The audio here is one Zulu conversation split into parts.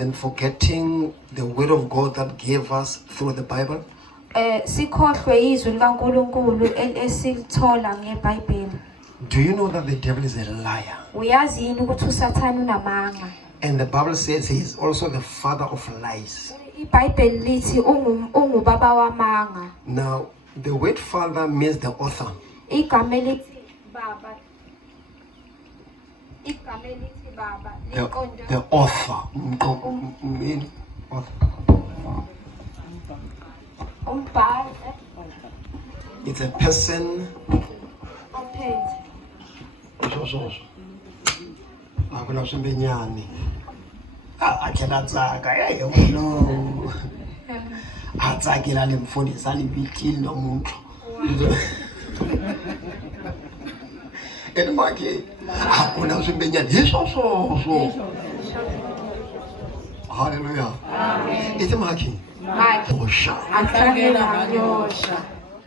and forgetting the word of God that gave us through the Bible. Sikhohlwe izwi likaNkulunkulu esilithola ngeBhayibheli. Do you know that the devil is a liar? Uyazi yini ukuthi uSathane unamanga? And the Bible says he is also the father of lies. IBhayibheli lithi ungubaba wamanga. Now, the word father means the author. Igama elithi baba. Igama elithi baba liqonda The author. umbhali. It's a person. Ophethe. Akuna swimbenyani. Akhela tsaka no. Atsakela lemfundisa libitili nomuntu. Enimake akuna swimbenyani. Yeso. Hallelujah. Amen. Itimaki. Osha. Akhangela nyosha.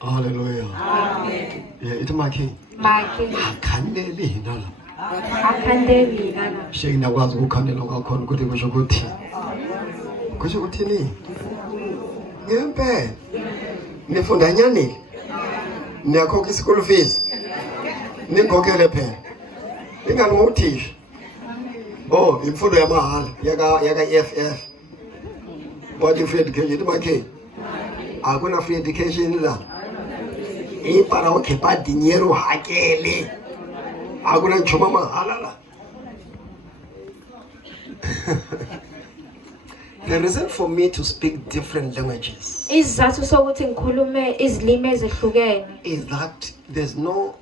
Hallelujah. Amen. Yeah, itimaki. Maki. Akhandele hinala. Akhandeli lana. Ngiyakwazi ukukhandela ngakhona ukuthi kusho ukuthi. Kusho ukuthini? Ngempela. Nifunda nyani? Niyakhokha ischool fees. Ningikhokhele phela. Ingani nguthisha. Oh, imfundo yamahala yaka EFF. What free education itimaki? Akuna free education la. Para ukhipha dinero hakele. Akuna nchoma mahala la. The reason for me to speak different languages Isizathu sokuthi ngikhulume izilimi ezihlukene is that there's no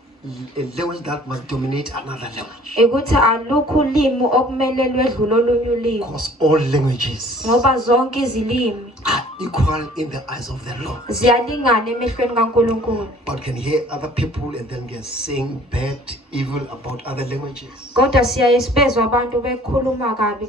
a language that must dominate another language. ukuthi alukho ulimi okumele lwedlule olunye ulimi Because all languages ngoba zonke izilimi are equal in the eyes of the Lord. ziyalingana emehlweni kaNkulunkulu. But can hear other people and then can sing bad, evil about other languages, Kodwa siyaye sibezwe abantu bekhuluma kabi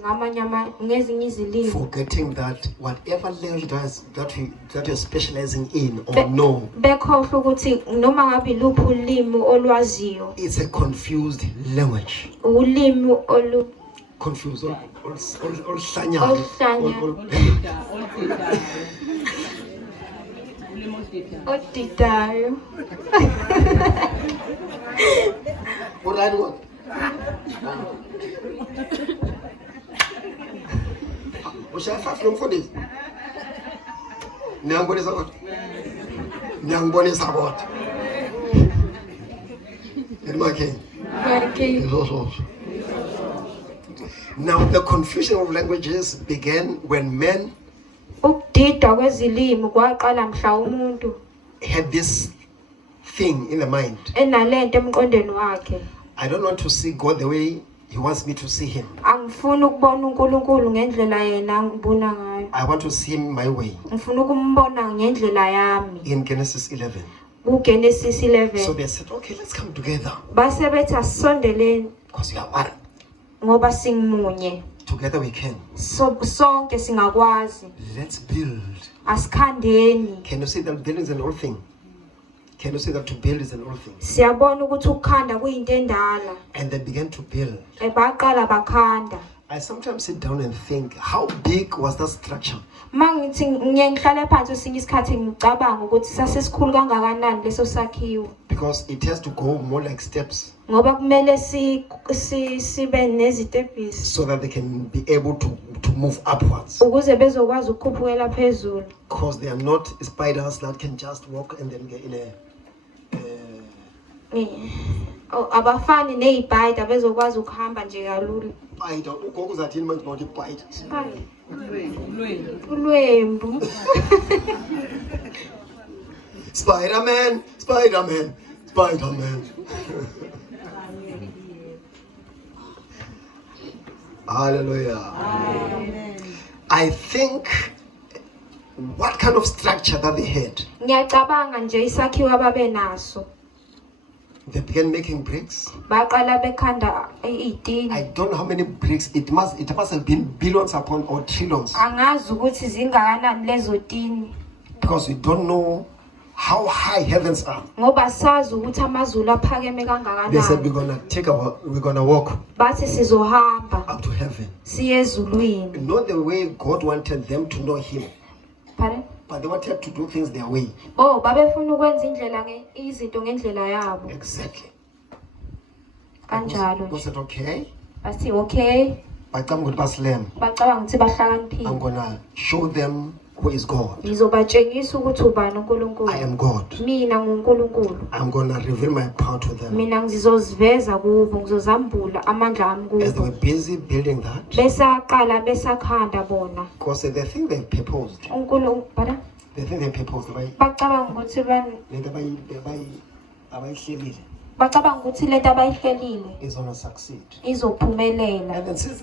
ngezinye izilimi forgetting that whatever language that you're specializing in or know, bekhohlwa ukuthi noma ngabe iluphi ulimi olwaziyo it's a confused language. ulimi Confused. odidayo. Now the confusion of languages began when men Ukudida kwezilimi kwaqala mhla umuntu had this thing in the mind. enalento emqondweni wakhe. I don't want to see God the way He wants me to see Him. Angifuni ukubona uNkulunkulu ngendlela yena ngibona ngayo. I want to see Him my way. Ngifuna ukumbona ngendlela yami. In Genesis 11. UGenesis So 11. they said, okay, let's come together. Base bethi asondeleni Because we are one. ngoba singumunye. Together we can. Sonke singakwazi. Let's build. Asikhandeni. Can you see that building is an old thing? Can you see that to build is an old thing? Siyabona ukuthi ukukhanda kuyinto endala. And they began to build. Baqala bakhanda. I sometimes sit down and think, how big was that structure? Mangithi ngihlale phansi usinye isikhathi ngicabanga ukuthi sasesikhulu kangakanani leso sakhiwo. Because it has to go more like steps. Ngoba kumele sibe nezitebhisi So that they can be able to move upwards. ukuze bezokwazi ukukhuphukela phezulu. Because they are not spiders that can just walk and then get in a Abafani nezibhayida bezokwazi ukuhamba nje kalula. spider. Ugogo zathini manje about spider? Ulwembu. Spider-Man. Hallelujah. Amen. I think what kind of structure that they had. Ngiyacabanga nje isakhiwo ababenaso. They began making bricks. Baqala bekhanda itini. I don't know how many bricks. It must have been billions upon or trillions. Angazi ukuthi zingakanani lezo tini. Because we don't know how high heavens are. ngoba sazi ukuthi amazulu aphakeme They said kangakanani. we're gonna walk Bathi sizohamba up to heaven. siye ezulwini. Not the way God wanted them to know Him, Pardon? but they wanted to do things their way. Oh, babefuna ukwenza izinto ngendlela yabo. Exactly. Kanjalo God nje. said, okay, Bathi okay, bacabanga ukuthi bahlakaniphile. I'm gonna show them who is God. Ngizobatshengisa ukuthi ubani uNkulunkulu. I am God. Mina nguNkulunkulu. I'm gonna reveal my power to them. Mina ngizoziveza kubo, ngizozambula amandla ami As they were kubo. busy building that, Besaqala besakhanda bona. because they think they proposed. Pardon? They think they proposed. Bacabanga ukuthi bacabanga ukuthi lento abayihlelile Is gonna succeed. izophumelela. And then since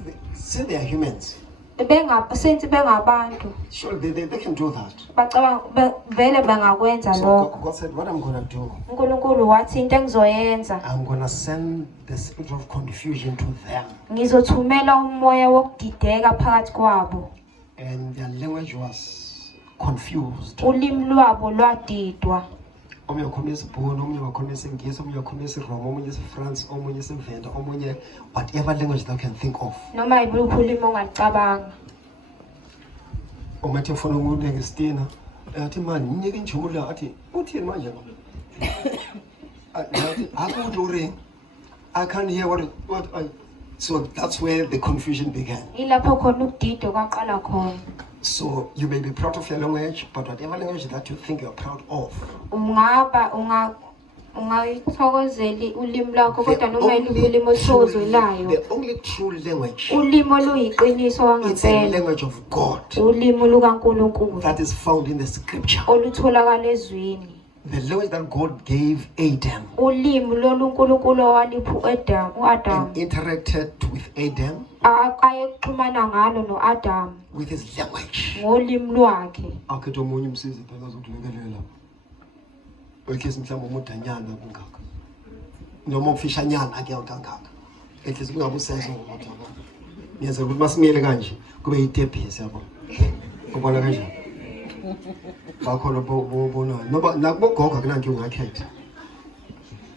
they are humans, Senthi bengabantu surely they can do that. bacabanga vele bangakwenza So lokho. God said, what I'm gonna do, uNkulunkulu wathi into engizoyenza I'm gonna send the spirit of confusion to them. ngizothumela umoya wokudideka phakathi kwabo. And their language was confused. Ulimi lwabo lwadidwa. Omunye wakhuluma isiBhunu, omunye wakhuluma isiNgisi, omunye wakhuluma isiRoma, omunye isiFrance, omunye isiVenda, omunye whatever language they can think of. Noma yibuluphi ulimi ongalicabanga. Umathi ufuna ukunika isitina, athi mani nginike injula athi uthini manje lo? Athi akudluri. I can't hear what I. So that's where the confusion began. Ilapho khona ukudidwa kwaqala khona. So you may be proud of your language, but whatever language that you think you're proud of, ungayithokozeli ulimi lakho kodwa noma yiluphi ulimi osozwelayo. the only true language Ulimi oluyiqiniso is the wangempela. language of God Ulimi lukaNkulunkulu that is found in the scripture. olutholakala ezwini. The language that God gave Adam Ulimi loluNkulunkulu owalipha uAdam and interacted with Adam ayexhumana ngalo noAdam with his language. ngolimi lwakhe. Akhethe omunye umsizi phela azokulekelela. Okhesi mhlawumbe umudanyana kungaka. Noma umfishanyana ke kangaka. Ehlezi kungabe usezo ngokuthi ngiyeza ukuthi masimiyele kanje kube yitebhisi yabo. Ubona kanjani? Bakhona bona noba nakubogogo kunanke ungakhetha.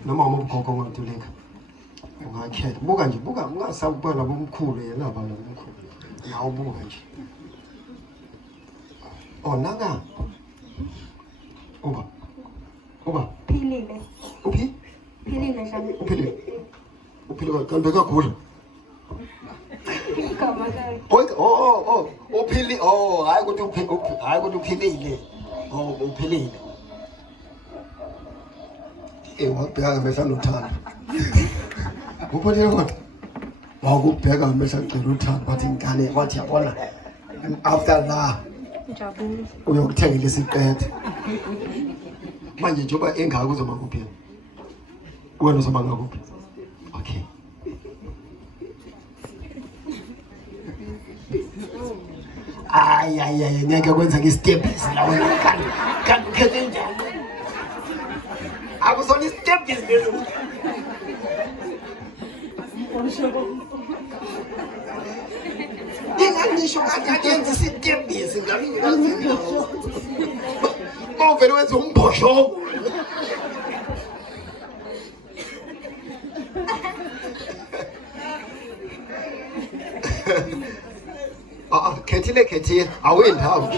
Noma ubugogo ngotuleka. Ungakhetha. Buka nje, buka ungasabona bomkhulu yena baba bomkhulu. Nawo buka nje. Oh naka. Uba. Philile. Uphi? Philile dlala. Uphile kanti bekagula. Igama lakhe. Uphili. Oh, hayi ukuthi uphilile. Oh, uphilile. Wabheka ngamehla nothando. Uphilile kodwa. Wakubheka ngamehla ngicela uthando bathi ingane wathi yabona. After la Njabule. uyokuthengela isiqede. Manje njoba engaka uzoma kuphi? Wena uzoma ngakuphi? Okay. Ay ngeke kwenza ngesitepisi la wena kanti ukhethe njani? Akusona isitepisi leso. Inganisho kanti yenza isitepisi ngami ngiyazi. Mawuvele wenza umbhoshoko. Khethile awendawo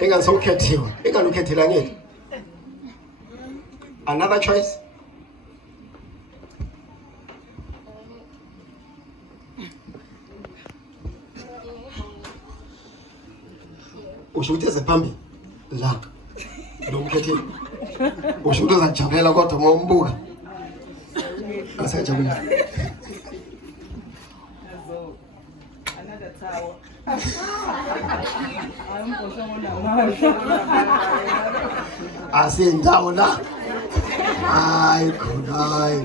engasokhethiwe engalukhethela ngeke. Another choice. Usho ukuthi ezephambi la lo mkhethile. Usho ukuthi uzajabulela kodwa uma umbuka. Asajabula. Asindawo la. Hayi khona.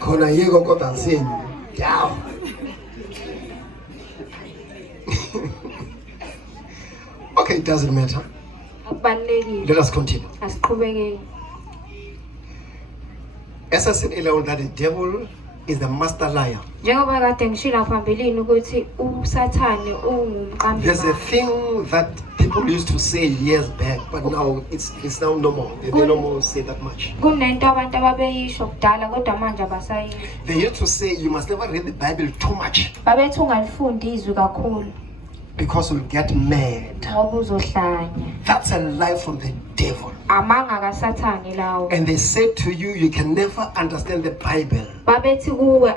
Khona yiko kodwa asindawo. Okay, it doesn't matter. Akubalekile. Let us continue. Asiqhubekeni. Assassin alone that the devil is the master liar. Njengoba kade ngishilo phambilini ukuthi uSathane ungumqambi. There's a thing that people used to say years back, but now it's now no more. They no more say that much. Kunento abantu ababeyisho kudala kodwa manje abasayisho. They used to say you must never read the Bible too much Babethi ungalifundi izwi kakhulu because you'll get mad. ngoba uzohlanya. That's a lie from the devil. Amanga kaSathane lawo. And they said to you, you can never understand the Bible. Babethi kuwe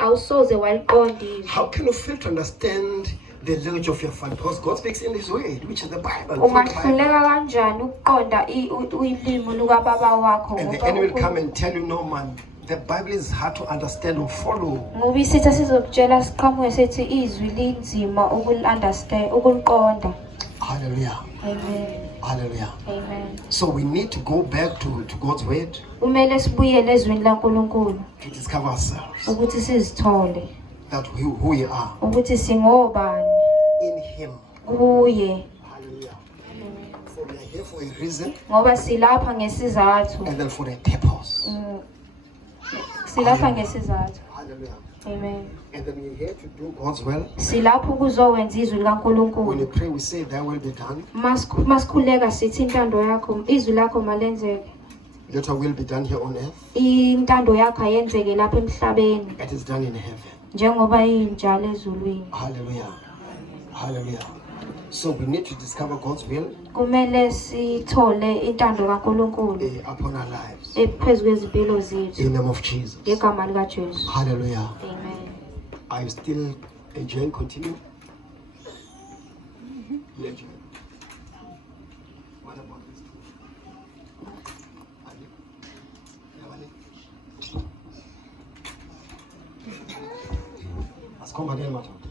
awusoze waliqonda izwi. How can you fail to understand the language of your father? Because God speaks in His word, which is the Bible. Ungahluleka kanjani ukuqonda ulimi lukababa wakho? And the enemy will come and tell you, no man, the Bible is hard to understand or follow. Ngoba isitha sizokutshela siqhamuke sethi izwi linzima ukuli-understand, ukuliqonda. Hallelujah. Amen. Hallelujah. Amen. So we need to go back to God's word Kumele sibuyele ezwini laNkulunkulu to discover ourselves, ukuthi sizithole that who we are ukuthi singobani in Him. kuye Hallelujah. For we are here for a reason ngoba silapha ngesizathu. and then for a purpose. Silapha ngesizathu. Hallelujah. Amen. And then we're here to do God's will. Silapho ukuzowenza izwi When likaNkulunkulu. we pray, we say, Thy will be done. Masikhuleka sithi intando yakho, izwi lakho malenzeke. Let your will be done here on earth. Intando yakho ayenzeke lapha emhlabeni It is done in heaven. njengoba injalo ezulwini. Hallelujah. Hallelujah. So we need to discover God's will Kumele sithole intando kaNkulunkulu upon our lives. ephezu kwezimpilo zethu In the name of Jesus. ngegama likaJesu. Hallelujah. Amen. Are you still enjoying? Continue. Let you. What about this? Askomba nini madoda?